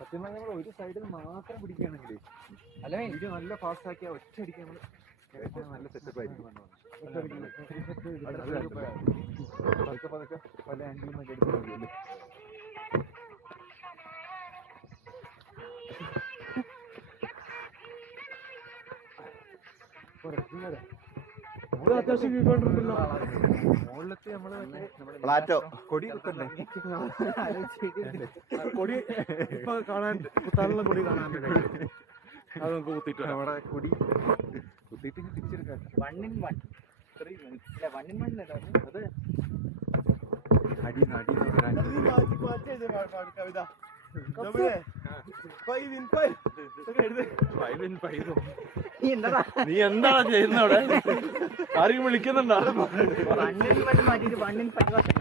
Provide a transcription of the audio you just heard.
സത്യം പറഞ്ഞാൽ നമ്മൾ ഒരു സൈഡിൽ മാത്രം പിടിക്കുകയാണെങ്കിൽ അല്ലെ ഇത് നല്ല ഫാസ്റ്റ് ആക്കിയാൽ ഒറ്റയടിക്ക് നമ്മൾ നല്ല സെറ്റപ്പ് ആയിരിക്കും. പതുക്കെ പതുക്കെ പല ആംഗിളിൽ നിന്നൊക്കെ എടുത്ത് മതിയല്ലേ. അത്യാവശ്യം വീണ്ടുണ്ടല്ലോ മുകളിലത്തെ നമ്മള് പ്ലാറ്റോ കൊടി കുത്തണ്ടേ? കൊടി ഇപ്പൊ കാണാൻ കുത്താനുള്ള കൊടി കാണാൻ അത് നമുക്ക് കുത്തിയിട്ട് നമ്മുടെ കൊടി കുത്തിയിട്ട് തിരിച്ചെടുക്കാം. 1 in 1 അതെ അടിന്ന് കവിത നീ എന്താണ് ചെയ്യുന്നത് അവിടെ? ആരെയും വിളിക്കുന്നുണ്ടോ? 1 in 1 മാറ്റിയിട്ട് 1 in 5